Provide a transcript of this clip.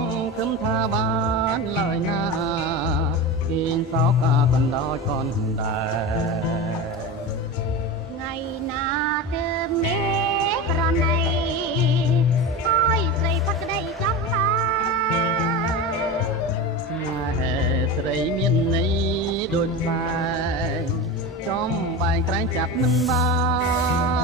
ងគំថាបានឡើយណាគេងសោកាកណ្ដោចកនដែរថ្ងៃណាទើបមេប្រណីហើយស្រីផឹកក្តីចំបានម៉ែស្រីមានន័យដូចផ្លែចំបែកក្រែងចាប់មិនបាន